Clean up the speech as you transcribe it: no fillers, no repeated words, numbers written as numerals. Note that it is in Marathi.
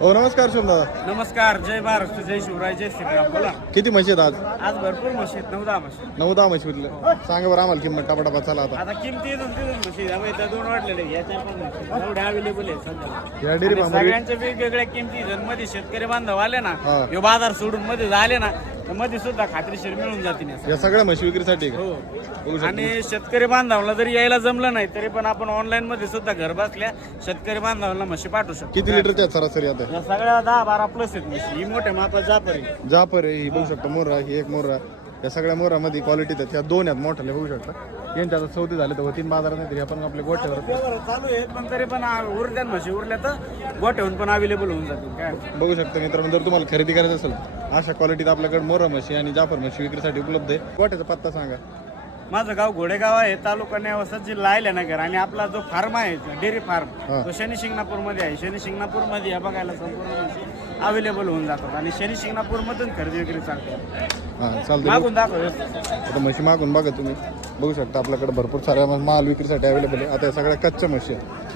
हो नमस्कार शुभ दादा. नमस्कार. जय महाराष्ट्र, जय शिवराय, जय श्रीराम. बोला. किती म्हशी आहेत आज? आज भरपूर म्हशी आहेत, 9-10 म्हशी. 9-10 म्हशी विकले. सांगा बरं आम्हाला किंमत टपाटपा चला आता. आता किमती तिथून म्हशी त्यामुळे त्या दोन वाटलेले याच्या पण म्हशी एवढे अवेलेबल आहे सध्या. या डेअरी आणि फार्मवर सगळ्यांच्या वेगवेगळ्या किमती जर मध्ये शेतकरी बांधव आले ना, हा. हे बाजार सोडून मध्ये झाले ना, तर मध्ये सुद्धा खात्रीशीर मिळून जातील या या सगळ्या म्हशी विक्रीसाठी का? हो. बघू शकता. आणि शेतकरी बांधवाला जरी यायला जमलं नाही तरी पण आपण ऑनलाईन मध्ये सुद्धा घर बसल्या शेतकरी बांधवाला म्हशी पाठवू शकतो. किती लिटरच्या आहेत सरासरी आता? या सगळ्या 10-12 प्लस आहेत म्हशी. ही मोठ्या मापात जापरी. जापर आहे ही बघू शकता, मोर्रा ही एक मोर्रा. या सगळ्या मोरामध्ये क्वालिटी आहेत. या दोन आहेत मोठ्याले बघू शकता. यांच्या आता 34 झाले तर होतीन बाजारात नाही तरी आपण आपल्या गोठ्यावर चालू आहेत पण तरी पण उरल्या म्हशी उरल्या तर गोठ्याहून पण अवेलेबल होऊन जातील. काय बघू शकता मित्रांनो, जर तुम्हाला खरेदी करायचं असेल अशा क्वालिटीत आपल्याकडे मोरा म्हशी आणि जाफर म्हशी विक्रीसाठी उपलब्ध आहे. गोठ्याचा पत्ता सांगा. माझं गाव घोडेगाव आहे, तालुका नेवासा, जिल्हा अहिल्यानगर. आणि आपला जो फार्म आहे डेअरी फार्म हा. तो शनी शिंगणापूर मध्ये आहे. शनी शिंगणापूर मध्ये या बघायला संपूर्ण म्हशी अवेलेबल होऊन जातात आणि शनी शिंगणापूर मधून खरेदी विक्री चालते. हां चालतं. मागून दाखव. आता म्हशी मागून बघा तुम्ही बघू शकता आपल्याकडे भरपूर साऱ्या माल विक्रीसाठी अवेलेबल आहे. आता या सगळ्या कच्च्या म्हशी आहेत.